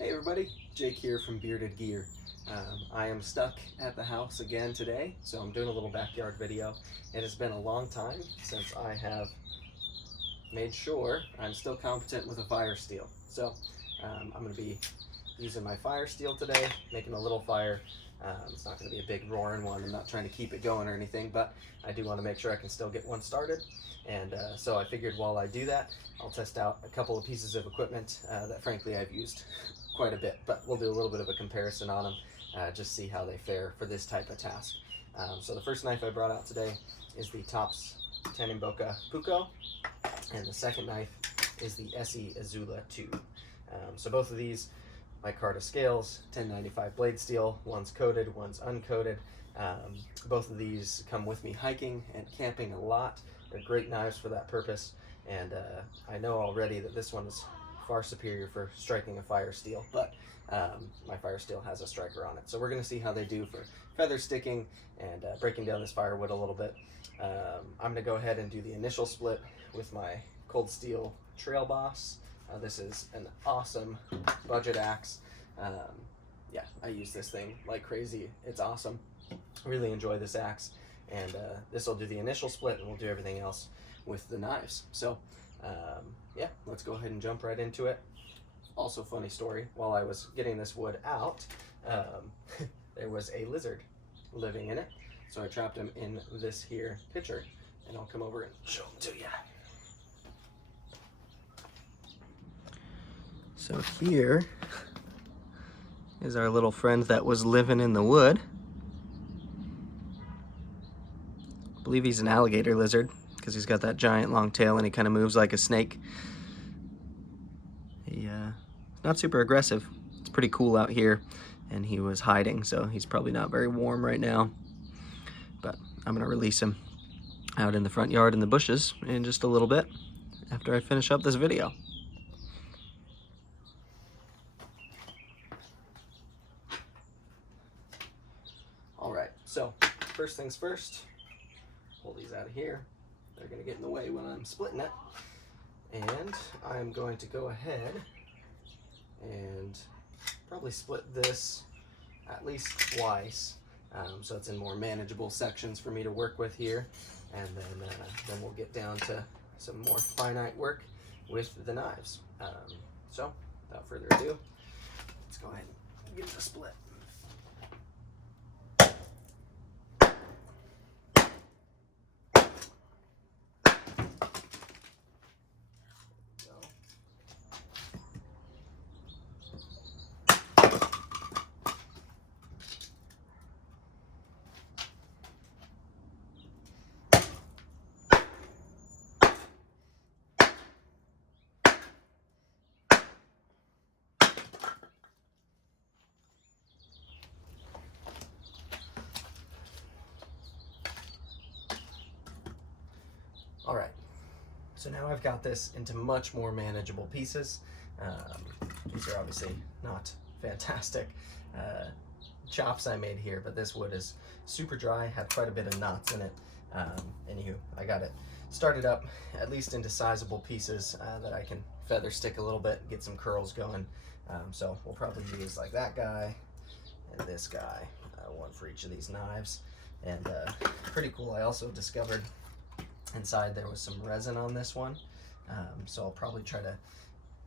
Hey everybody, Jake here from Bearded Gear. I am stuck at the house again today, so I'm doing a little backyard video. It has been a long time since I have made sure I'm still competent with a fire steel. So I'm going to be using my fire steel today, making a little fire. It's not going to be a big roaring one. I'm not trying to keep it going or anything, but I do want to make sure I can still get one started. And so I figured while I do that, I'll test out a couple of pieces of equipment that frankly I've used quite a bit, but we'll do a little bit of a comparison on them, just see how they fare for this type of task. So the first knife I brought out today is the Tops Tanimboca Puukko, and the second knife is the Esee Izula 2. So both of these, micarta scales, 1095 blade steel, one's coated, one's uncoated. Both of these come with me hiking and camping a lot. They're great knives for that purpose, and I know already that this one is far superior for striking a fire steel, but my fire steel has a striker on it. So we're going to see how they do for feather sticking and breaking down this firewood a little bit. I'm going to go ahead and do the initial split with my cold steel Trail Boss. This is an awesome budget axe. Yeah, I use this thing like crazy. It's awesome. Really enjoy this axe, and this will do the initial split, and we'll do everything else with the knives. So yeah, let's go ahead and jump right into it. Also, funny story, while I was getting this wood out, there was a lizard living in it, so I trapped him in this here pitcher, and I'll come over and show him to you. So here is our little friend that was living in the wood. I believe he's an alligator lizard because he's got that giant long tail and he kind of moves like a snake. He's not super aggressive. It's pretty cool out here, and he was hiding, so he's probably not very warm right now. But I'm gonna release him out in the front yard in the bushes in just a little bit after I finish up this video. All right, so first things first, pull these out of here. They're gonna get in the way when I'm splitting it. And I'm going to go ahead and probably split this at least twice, so it's in more manageable sections for me to work with here. And then we'll get down to some more finite work with the knives. So without further ado, let's go ahead and give it a split. All right, so now I've got this into much more manageable pieces. These are obviously not fantastic chops I made here, but this wood is super dry, had quite a bit of knots in it. Anywho, I got it started up at least into sizable pieces that I can feather stick a little bit, get some curls going. So we'll probably use like that guy and this guy, one for each of these knives. And pretty cool, I also discovered inside there was some resin on this one, so I'll probably try to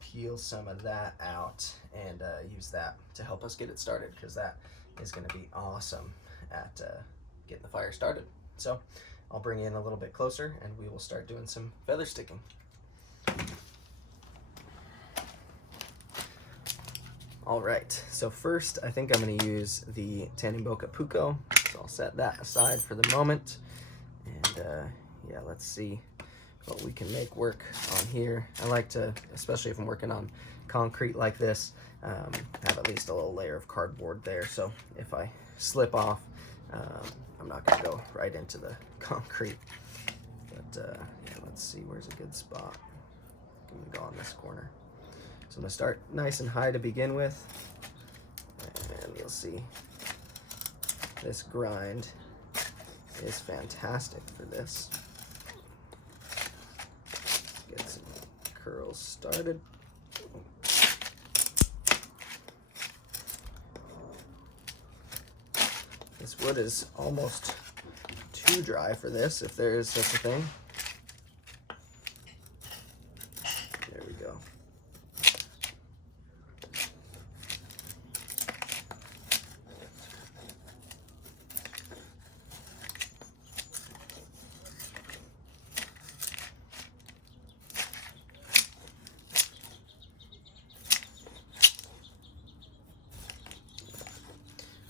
peel some of that out and use that to help us get it started, because that is going to be awesome at getting the fire started. So I'll bring you in a little bit closer and we will start doing some feather sticking. All right, so first I think I'm going to use the Tanimboca Puukko, so I'll set that aside for the moment. And yeah, let's see what we can make work on here. I like to, especially if I'm working on concrete like this, have at least a little layer of cardboard there, so if I slip off, I'm not going to go right into the concrete. But yeah, let's see, where's a good spot? I'm going to go on this corner. So I'm going to start nice and high to begin with, and you'll see this grind is fantastic for this. Get some curls started. wood is almost too dry for this, if there is such a thing. There we go.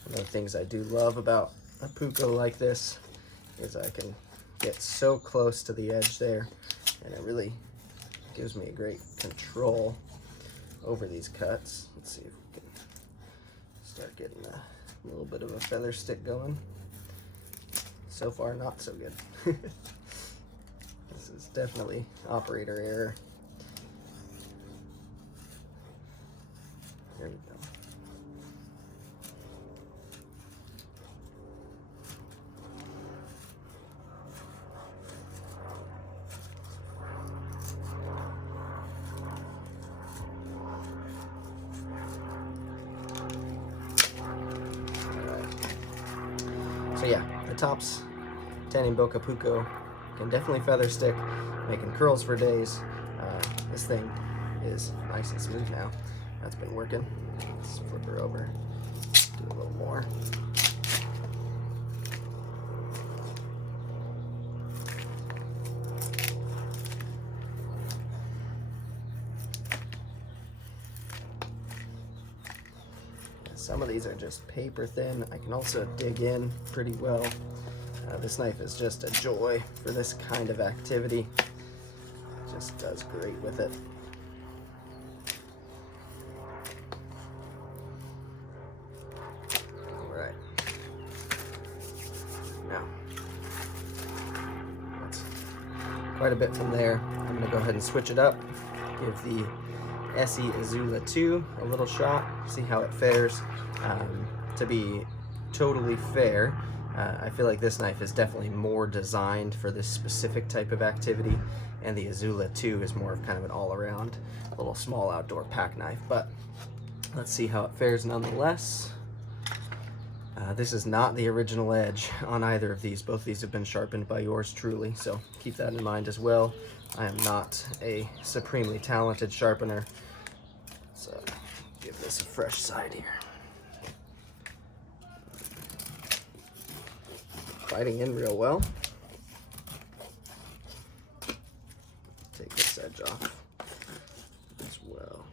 One of the things I do love about a puukko like this is I can get so close to the edge there, and it really gives me a great control over these cuts. Let's see if we can start getting a little bit of a feather stick going. So far, not so good. This is definitely operator error. There we go. So yeah, the Tops Tanimboca Puukko can definitely feather stick, making curls for days. This thing is nice and smooth now. That's been working. Let's flip her over, do a little more. Some of these are just paper thin. I can also dig in pretty well. This knife is just a joy for this kind of activity. It just does great with it. All right. Now, that's quite a bit from there. I'm gonna go ahead and switch it up. Give the Esee Izula 2 a little shot, see how it fares. To be totally fair, I feel like this knife is definitely more designed for this specific type of activity, and the Izula 2 is more of kind of an all-around little small outdoor pack knife, but let's see how it fares nonetheless. This is not the original edge on either of these. Both these have been sharpened by yours truly, so keep that in mind as well. I am not a supremely talented sharpener, so give this a fresh side here. Biting in real well. Take this edge off as well.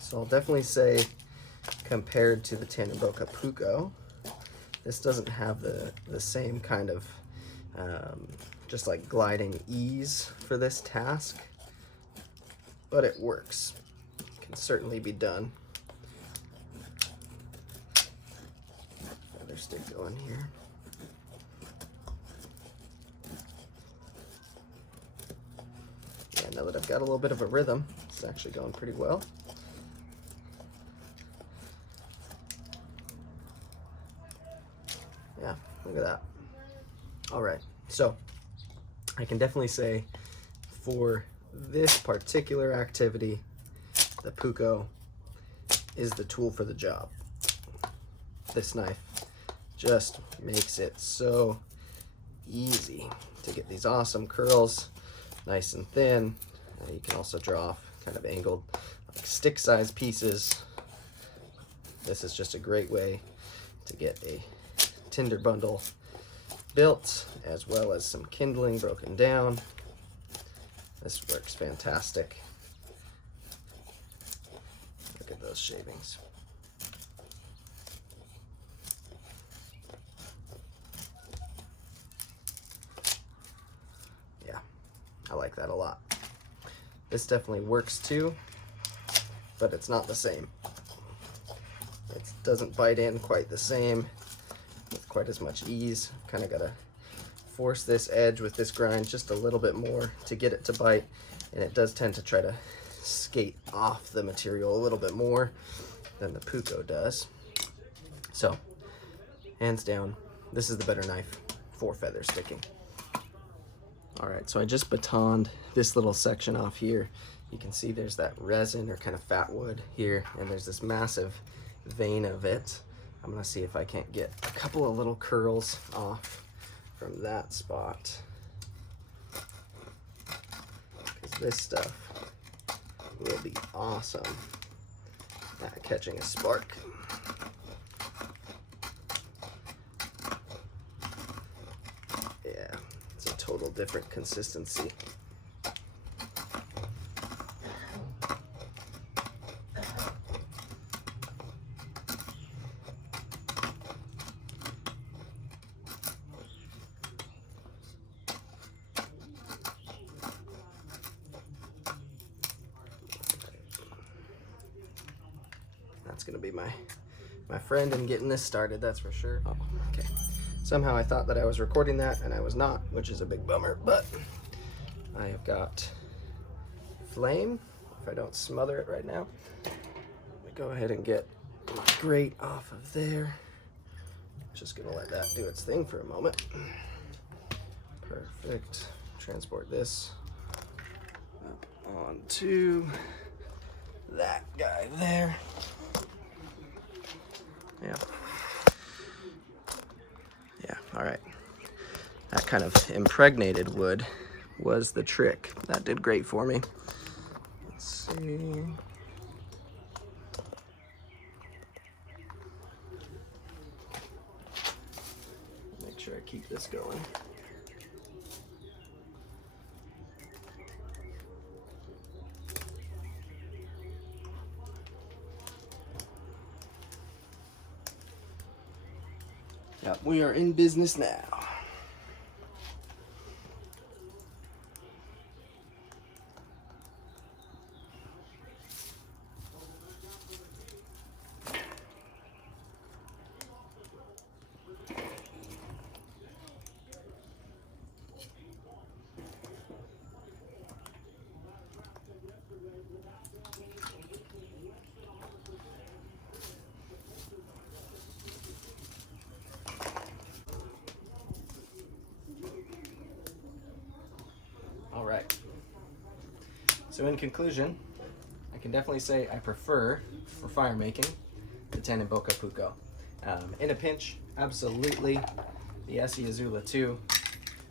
So I'll definitely say, compared to the Tanimboca Puukko, this doesn't have the same kind of just like gliding ease for this task, but it works. It can certainly be done. Feather stick going here. Yeah, now that I've got a little bit of a rhythm, it's actually going pretty well. Yeah, look at that. All right, so I can definitely say for this particular activity, the Puukko is the tool for the job. This knife just makes it so easy to get these awesome curls, nice and thin. You can also draw off kind of angled like stick-sized pieces. This is just a great way to get a tinder bundle built, as well as some kindling broken down. This works fantastic. Look at those shavings. Yeah, I like that a lot. This definitely works too, but it's not the same. It doesn't bite in quite the same with quite as much ease. Kind of gotta force this edge with this grind just a little bit more to get it to bite, and it does tend to try to skate off the material a little bit more than the Puukko does. So, hands down, this is the better knife for feather sticking. All right, so I just batoned this little section off here, You can see there's that resin or kind of fat wood here, and there's this massive vein of it. I'm gonna see if I can't get a couple of little curls off from that spot, because this stuff will be awesome at catching a spark. Yeah, it's a total different consistency. That's gonna be my friend in getting this started, that's for sure. Oh, okay. Somehow I thought that I was recording that and I was not, which is a big bummer, but I have got flame. If I don't smother it right now, let me go ahead and get my grate off of there. Just gonna let that do its thing for a moment. Perfect. Transport this up onto that guy there. Yeah. Yeah, all right. That kind of impregnated wood was the trick. That did great for me. Let's see. Make sure I keep this going. Yep, we are in business now. All right. So in conclusion, I can definitely say I prefer, for fire making, the Tanimboca Puukko. In a pinch, absolutely, the Esee Izula 2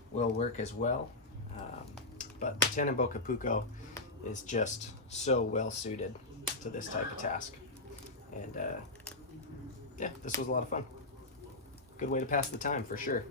will work as well. But the Tanimboca Puukko is just so well suited to this type of task. And yeah, this was a lot of fun. Good way to pass the time for sure.